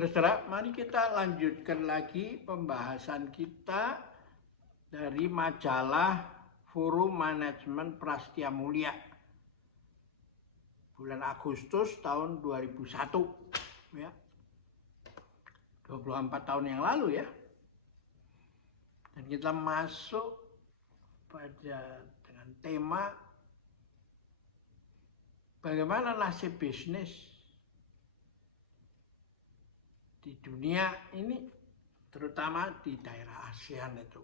Saudara, mari kita lanjutkan lagi pembahasan kita dari majalah Forum Manajemen Prastya Mulia bulan Agustus tahun 2001 ya. 24 tahun yang lalu ya. Dan kita masuk pada dengan tema bagaimana nasib bisnis di dunia ini, terutama di daerah ASEAN itu.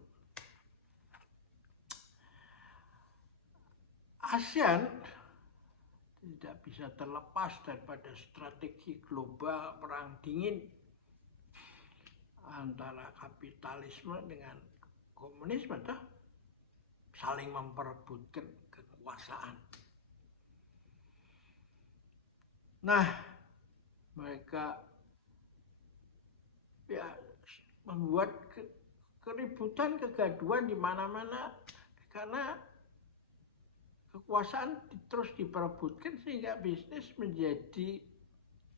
ASEAN tidak bisa terlepas daripada strategi global perang dingin antara kapitalisme dengan komunisme, saling memperebutkan kekuasaan. Nah, mereka membuat keributan, kegaduhan di mana-mana karena kekuasaan terus diperebutkan sehingga bisnis menjadi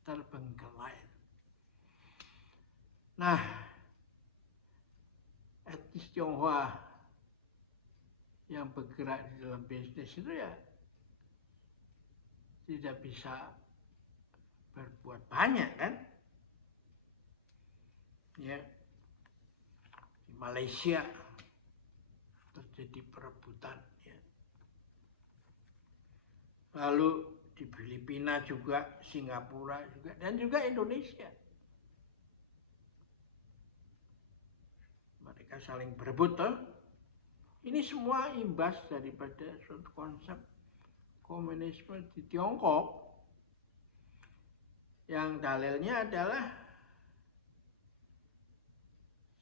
terbengkelai. Nah, etnis Tionghoa yang bergerak di dalam bisnis itu ya tidak bisa berbuat banyak kan? Ya, di Malaysia terjadi perebutan ya. Lalu di Filipina juga, Singapura juga, dan juga Indonesia. Mereka saling berebut toh. Ini semua imbas daripada suatu konsep komunisme di Tiongkok yang dalilnya adalah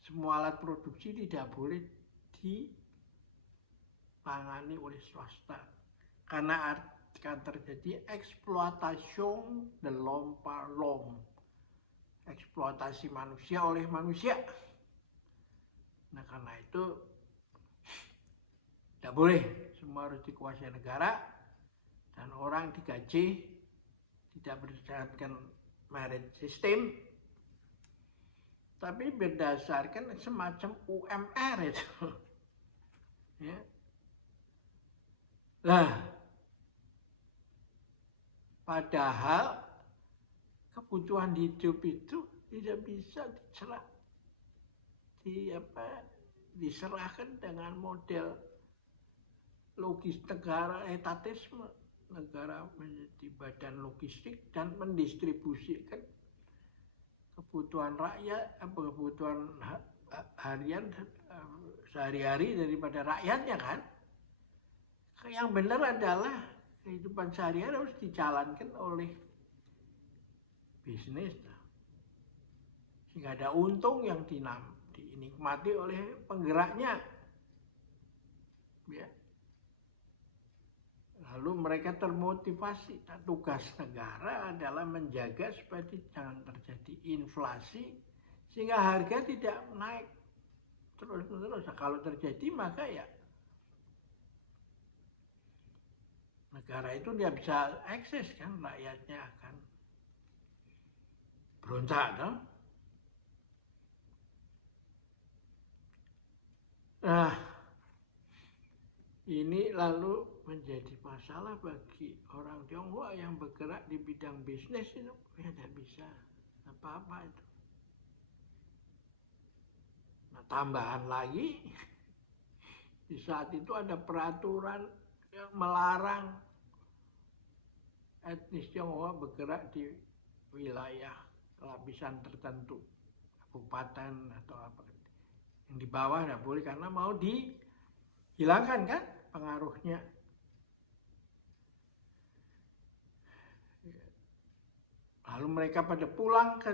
semua alat produksi tidak boleh ditangani oleh swasta karena akan terjadi eksploitasi de l'homme par l'homme, eksploitasi manusia oleh manusia. Nah, karena itu tidak boleh, semua harus dikuasai negara dan orang digaji tidak berdasarkan merit system, tapi berdasarkan semacam UMR itu. Ya. Nah, padahal kebutuhan hidup itu tidak bisa diserahkan dengan model logis negara etatisme. Negara menjadi badan logistik dan mendistribusikan kebutuhan rakyat, kebutuhan harian sehari-hari daripada rakyatnya kan. Yang benar adalah kehidupan sehari-hari harus dijalankan oleh bisnis, sehingga ada untung yang dinikmati oleh penggeraknya. Ya. Lalu mereka termotivasi. Nah, tugas negara adalah menjaga supaya jangan terjadi inflasi sehingga harga tidak naik terus-menerus. Nah, kalau terjadi maka ya negara itu tidak bisa eksis kan, rakyatnya akan berontak toh. Nah, ini lalu menjadi masalah bagi orang Tionghoa yang bergerak di bidang bisnis itu, ya tidak bisa apa-apa itu. Nah, tambahan lagi, di saat itu ada peraturan yang melarang etnis Tionghoa bergerak di wilayah lapisan tertentu, kabupaten atau apa. Yang di bawah tidak boleh karena mau dihilangkan kan pengaruhnya. Lalu mereka pada pulang ke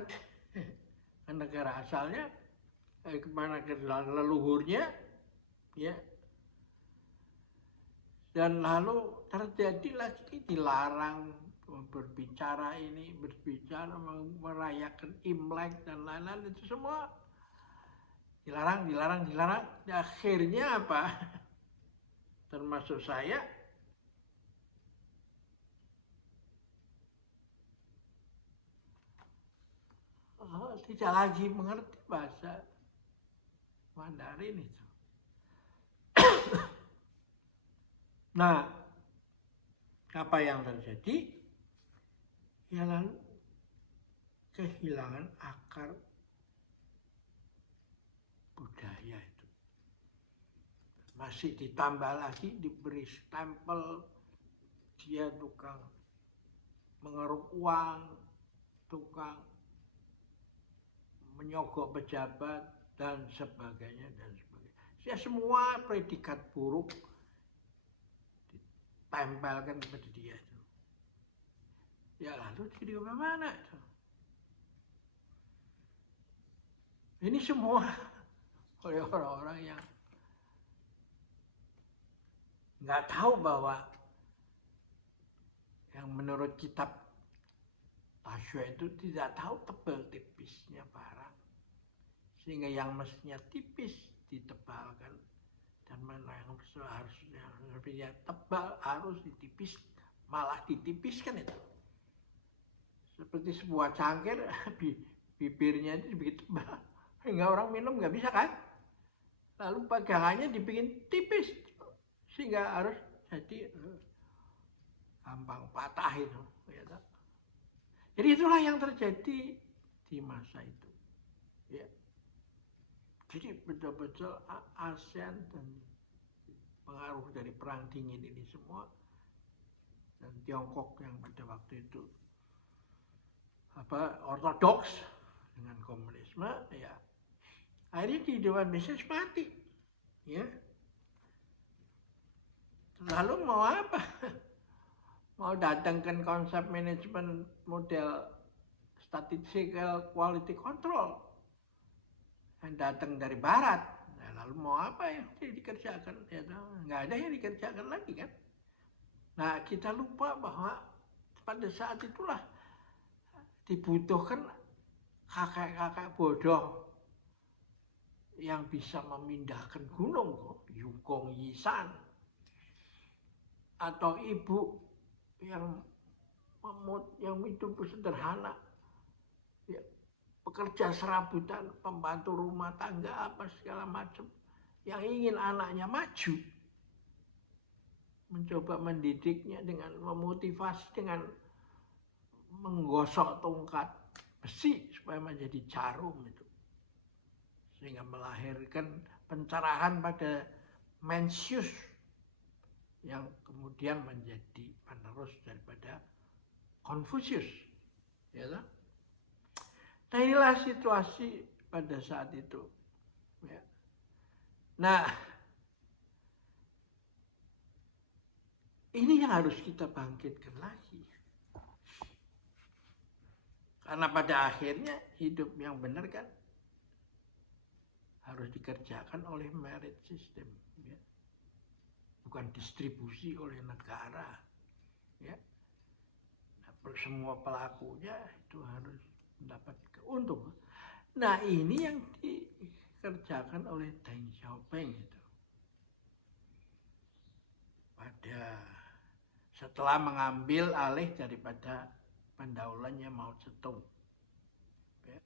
negara asalnya, kemana ke leluhurnya, ya. Dan lalu terjadi lagi dilarang berbicara ini, berbicara merayakan Imlek dan lain-lain, itu semua dilarang. Akhirnya apa? Termasuk saya, tidak lagi mengerti bahasa Mandarin itu. Nah, apa yang terjadi? Ya lalu kehilangan akar budaya itu. Masih ditambah lagi diberi stempel dia tukang mengeruk uang, tukang menyogok pejabat dan sebagainya dan sebagainya. Ya semua predikat buruk ditempelkan kepada dia itu. Ya lalu jadi bagaimana itu? Ini semua oleh orang-orang yang nggak tahu bahwa yang menurut kitab Tasya itu tidak tahu tebal tipisnya barang. Sehingga yang mestinya tipis ditebalkan dan mana yang seharusnya tebal harus ditipis, malah ditipiskan itu. Seperti sebuah cangkir, bibirnya itu dibikin tebal. Hingga orang minum nggak bisa kan? Lalu pegangannya dibikin tipis. Sehingga harus jadi gampang patah itu. Jadi itulah yang terjadi di masa itu. Ya. Jadi betul-betul ASEAN dan pengaruh dari perang dingin ini semua dan Tiongkok yang pada waktu itu ortodoks dengan komunisme, ya akhirnya di dewan bisnis mati, ya. Lalu mau apa? Mau datangkan konsep manajemen model statistical quality control yang datang dari barat. Nah, lalu mau apa yang dikerjakan? Ya, nggak ada yang dikerjakan lagi kan? Nah, kita lupa bahwa pada saat itulah dibutuhkan kakek-kakek bodoh yang bisa memindahkan gunung, Yukong Yisan, atau ibu yang hidup sederhana, ya, pekerja serabutan, pembantu rumah tangga apa segala macam, yang ingin anaknya maju, mencoba mendidiknya dengan memotivasi dengan menggosok tongkat besi supaya menjadi jarum itu, sehingga melahirkan pencerahan pada Mencius yang kemudian menjadi penerus daripada Konfusius, ya kan? Nah inilah situasi pada saat itu. Ya. Nah ini yang harus kita bangkitkan lagi, karena pada akhirnya hidup yang benar kan harus dikerjakan oleh merit system, ya. Bukan distribusi oleh negara, ya. Nah, semua pelakunya itu harus mendapat keuntungan. Nah ini yang dikerjakan oleh Deng Xiaoping itu setelah mengambil alih daripada pendaulannya Mao Zedong, ya.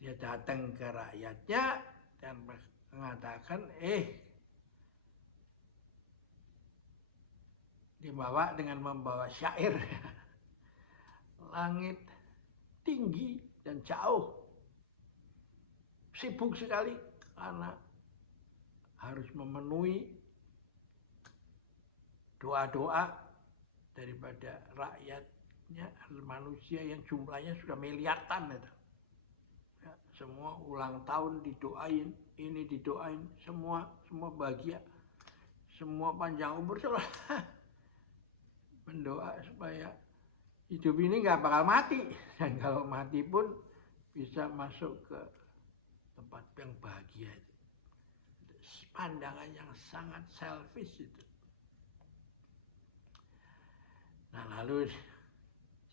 Dia datang ke rakyatnya dan mengatakan, dibawa dengan membawa syair, langit tinggi dan jauh, sibuk sekali karena harus memenuhi doa-doa daripada rakyatnya, manusia yang jumlahnya sudah miliaran itu. Ya, semua ulang tahun didoain, ini didoain, semua bahagia, semua panjang umur, semua mendoa supaya hidup ini nggak bakal mati, dan kalau mati pun bisa masuk ke tempat yang bahagia itu. Pandangan yang sangat selfish itu. Nah lalu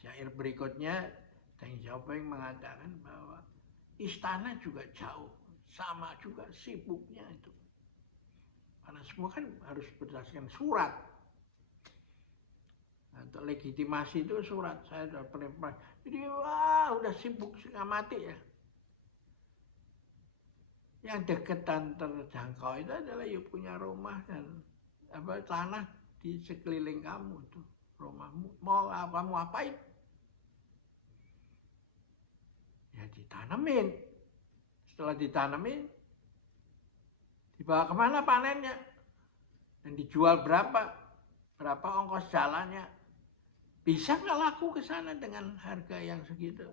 syair berikutnya Deng Xiaoping mengatakan bahwa istana juga jauh, sama juga sibuknya itu. Karena semua kan harus berdasarkan surat. Untuk legitimasi itu surat, saya sudah pernah, Jadi wah udah sibuk setengah mati ya. Yang dekat dan terjangkau itu adalah you punya rumah dan tanah di sekeliling kamu tuh. Rumahmu mau kamu apain? Ya ditanemin. Setelah ditanemin, dibawa kemana panennya? Dan dijual berapa? Berapa ongkos jalannya? Bisa nggak laku ke sana dengan harga yang segitu?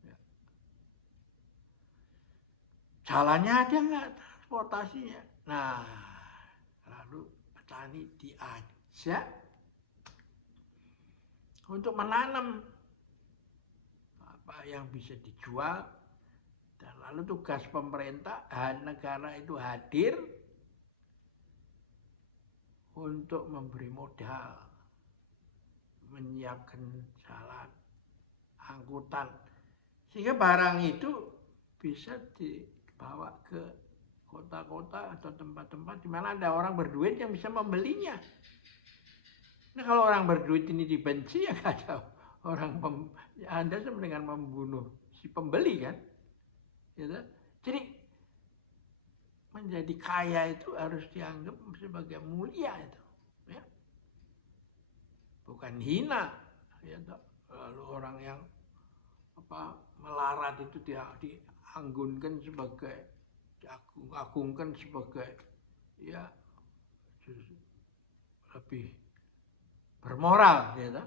Ya. Jalannya ada nggak transportasinya? Nah, lalu petani diajak untuk menanam apa yang bisa dijual, dan lalu tugas pemerintah negara itu hadir untuk memberi modal, menyiapkan jalan, angkutan, sehingga barang itu bisa dibawa ke kota-kota atau tempat-tempat di mana ada orang berduit yang bisa membelinya. Nah kalau orang berduit ini dibenci ya nggak ada orang Anda sama dengan membunuh si pembeli kan. Gitu. Jadi menjadi kaya itu harus dianggap sebagai mulia itu, ya. Bukan hina. Ya, lalu orang yang melarat itu dianggunkan sebagai, diagungkan sebagai ya lebih bermoral, gitu.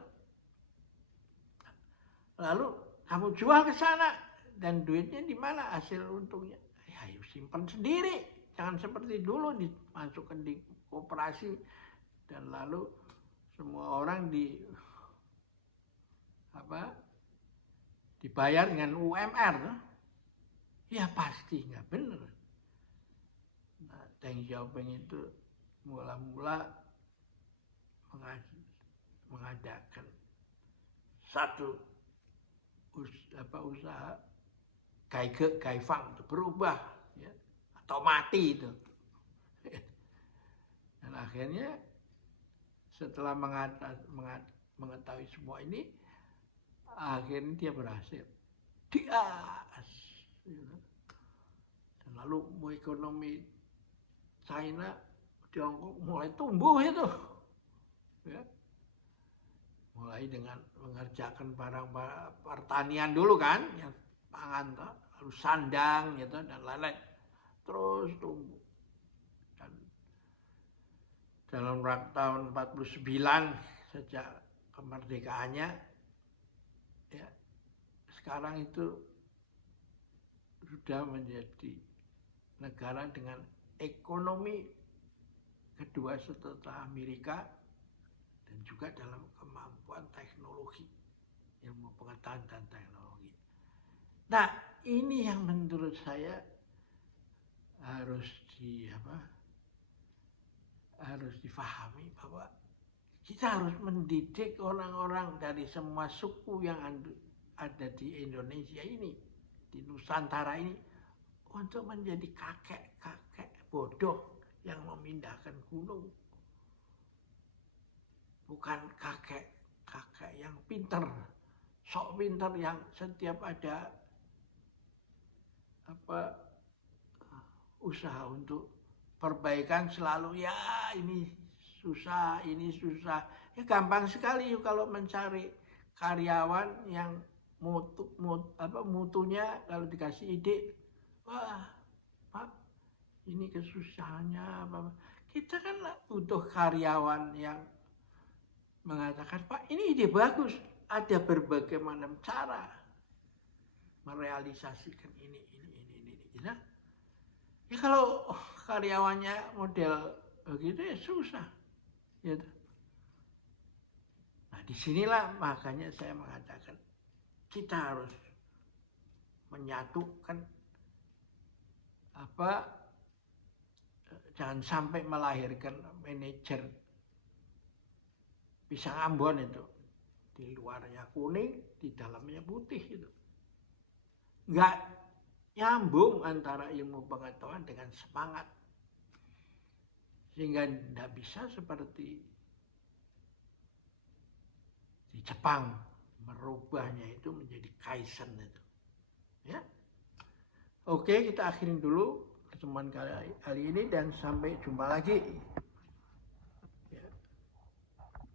Lalu kamu jual ke sana dan duitnya di mana hasil untungnya? Ya simpan sendiri. Jangan seperti dulu dimasukkan di koperasi dan lalu semua orang dibayar dengan UMR. Ya pasti nggak benar. Nah, Deng Xiaoping itu mula-mula mengadakan satu usaha Gaifang itu berubah, ya, atau mati itu. Dan akhirnya setelah mengetahui semua ini, akhirnya dia berhasil. Dan lalu ekonomi China, Tiongkok mulai tumbuh itu. Ya. Mulai dengan mengerjakan barang pertanian dulu kan, yang pangan, lalu sandang gitu dan lain-lain, terus tumbuh. Dan dalam tahun 49 sejak kemerdekaannya, ya, sekarang itu sudah menjadi negara dengan ekonomi kedua setelah Amerika, dan juga dalam kemampuan teknologi, ilmu pengetahuan dan teknologi. Nah, ini yang menurut saya harus difahami, bahwa kita harus mendidik orang-orang dari semua suku yang ada di Indonesia ini, di Nusantara ini, untuk menjadi kakek-kakek bodoh yang memindahkan gunung. Bukan kakek yang pinter, sok pinter yang setiap ada usaha untuk perbaikan selalu, ya ini susah. Ya gampang sekali kalau mencari karyawan yang mutunya kalau dikasih ide, wah Pak ini kesusahannya apa. Kita kan butuh karyawan yang mengatakan, Pak ini ide bagus, ada berbagai macam cara merealisasikan ini. Nah, ya kalau karyawannya model begitu ya susah. Gitu. Nah disinilah makanya saya mengatakan kita harus menyatukan jangan sampai melahirkan manajer pisang Ambon itu, di luarnya kuning, di dalamnya putih itu. Nggak nyambung antara ilmu pengetahuan dengan semangat. Sehingga tidak bisa seperti di Jepang, merubahnya itu menjadi kaizen itu. Ya. Oke, kita akhirin dulu pertemuan kali ini dan sampai jumpa lagi.